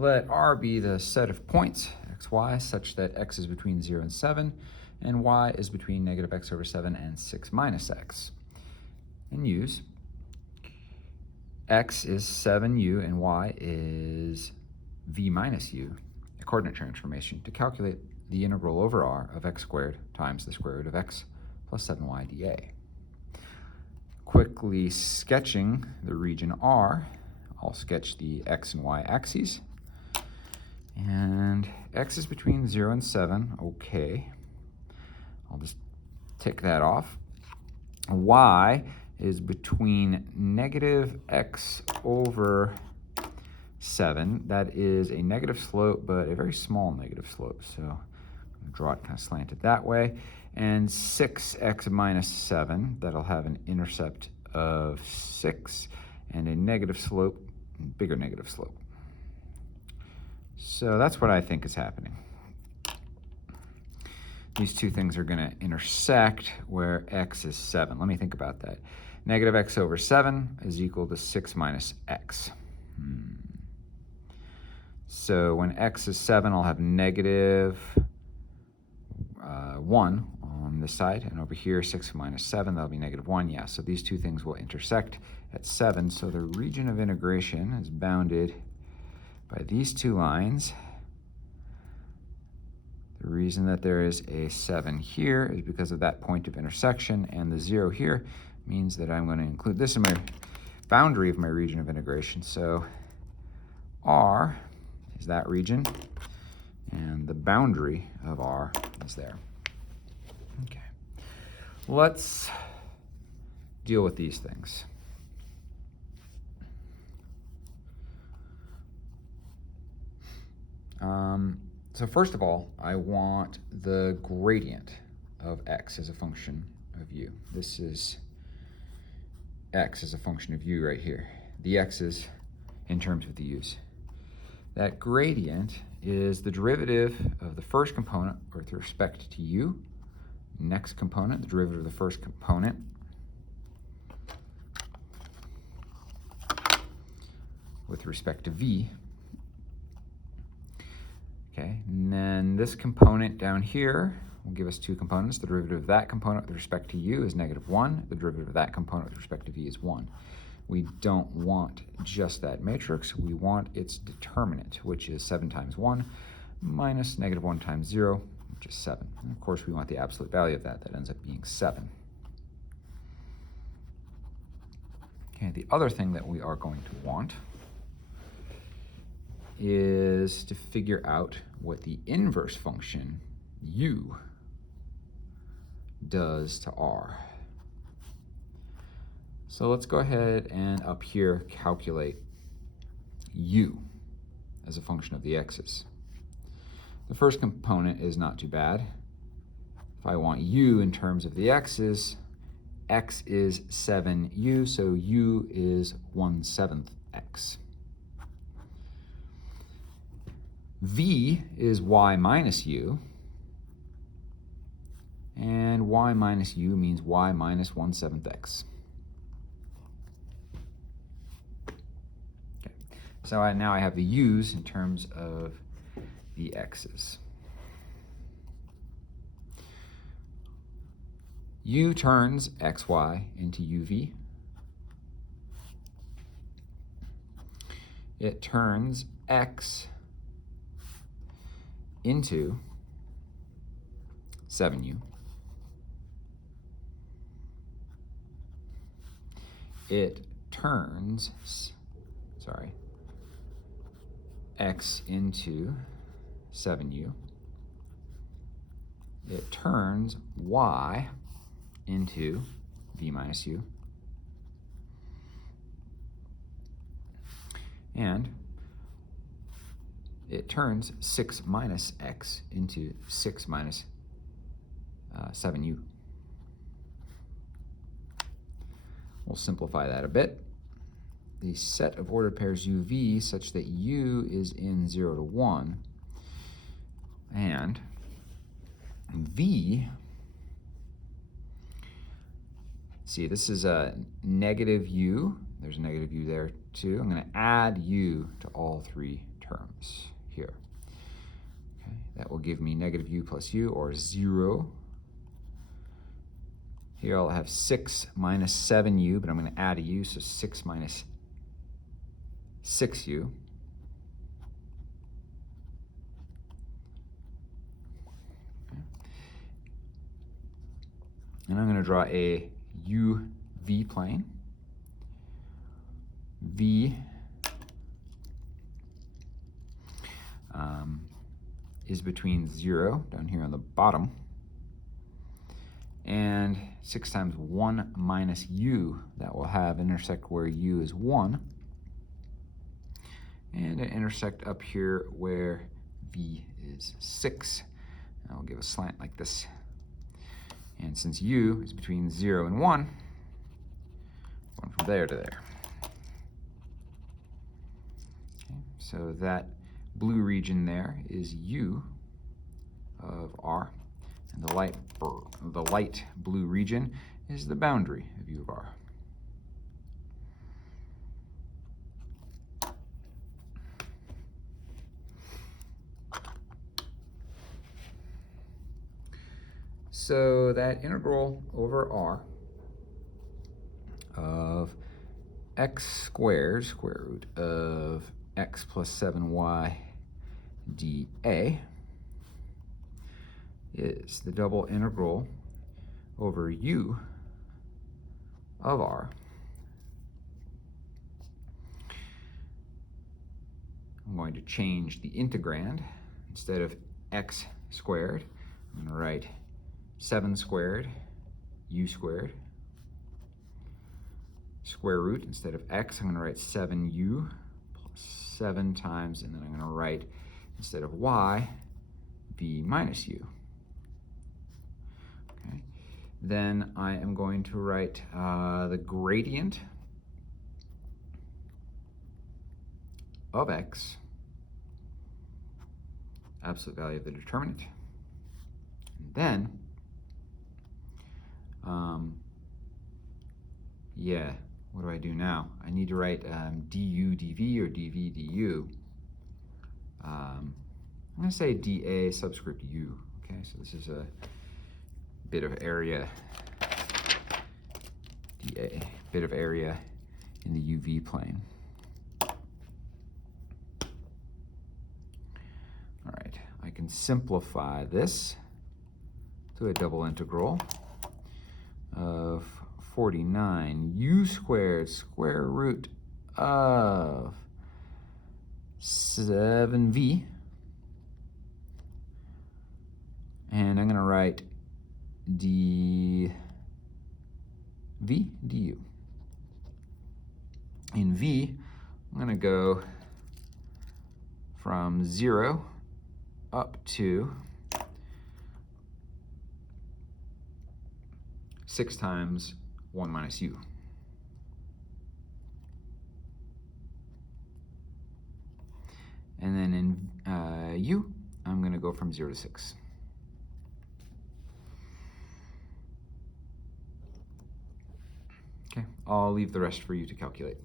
Let R be the set of points, x, y, such that x is between 0 and 7, and y is between negative x over 7 and 6 minus x. And use x is 7u and y is v minus u, a coordinate transformation, to calculate the integral over r of x squared times the square root of x plus 7y dA. Quickly sketching the region R, I'll sketch the x and y axes. And x is between 0 and 7, okay. I'll just tick that off. Y is between negative x over 7. That is a negative slope, but a very small negative slope. So I'm going to draw it kind of slanted that way. And 6x minus 7, that'll have an intercept of 6 and a negative slope, bigger negative slope. So that's what I think is happening. These two things are going to intersect where x is 7. Let me think about that. Negative x over 7 is equal to 6 minus x. So when x is 7, I'll have negative 1 on this side, and over here 6 minus 7, that'll be negative 1. Yeah, so these two things will intersect at 7. So the region of integration is bounded by these two lines. The reason that there is a 7 here is because of that point of intersection, and the 0 here means that I'm going to include this in my boundary of my region of integration. So R is that region, and the boundary of R is there. Okay, let's deal with these things. So first of all, I want the gradient of x as a function of u. This is x as a function of u right here. The x's in terms of the u's. That gradient is the derivative of the first component with respect to u. Next component, the derivative of the first component. With respect to v. Okay, and then this component down here will give us two components. The derivative of that component with respect to u is negative 1. The derivative of that component with respect to v is 1. We don't want just that matrix. We want its determinant, which is 7 times 1 minus negative 1 times 0, which is 7. And of course, we want the absolute value of that. That ends up being 7. Okay, the other thing that we are going to want is to figure out what the inverse function u does to r. So let's go ahead and up here calculate u as a function of the x's. The first component is not too bad. If I want u in terms of the x's, x is 7u, so u is 1/7 x. V is y minus u, and y minus u means y minus 1/7 x. Okay, so now I have the u's in terms of the x's. U turns xy into uv. It turns x into 7u. It turns, x into 7u. It turns y into v minus u. And it turns 6 minus x into 6 minus 7u. We'll simplify that a bit. The set of ordered pairs uv such that u is in 0 to 1, and v, see, this is a negative u. There's a negative u there too. I'm going to add u to all three terms here. Okay, that will give me negative u plus u, or 0. Here I'll have 6 minus 7u, but I'm going to add a u, so 6 minus 6u. Okay. And I'm going to draw a UV plane. V is between 0, down here on the bottom, and 6 times 1 minus u, that will have intersect where u is 1, and an intersect up here where v is 6. And I'll give a slant like this. And since u is between 0 and 1, going from there to there. Okay, so that blue region there is u of r, and the light blue region is the boundary of u of r. So that integral over r of x squared, square root of x plus 7y dA, is the double integral over u of r. I'm going to change the integrand. Instead of x squared, I'm going to write 7 squared u squared. Square root, instead of x, I'm going to write 7u plus 7 times, and then I'm going to write, instead of y, v minus u. Okay. Then I am going to write the gradient of x, absolute value of the determinant. And then, what do I do now? I need to write du dv or dv du. I'm going to say dA subscript u. Okay, so this is a bit of area, dA, bit of area in the UV plane. All right, I can simplify this to a double integral of 49 u squared square root of 7v, and I'm going to write dv du. In v, I'm going to go from 0 up to 6 times 1 minus u. And then in u, I'm going to go from 0 to 6. Okay, I'll leave the rest for you to calculate.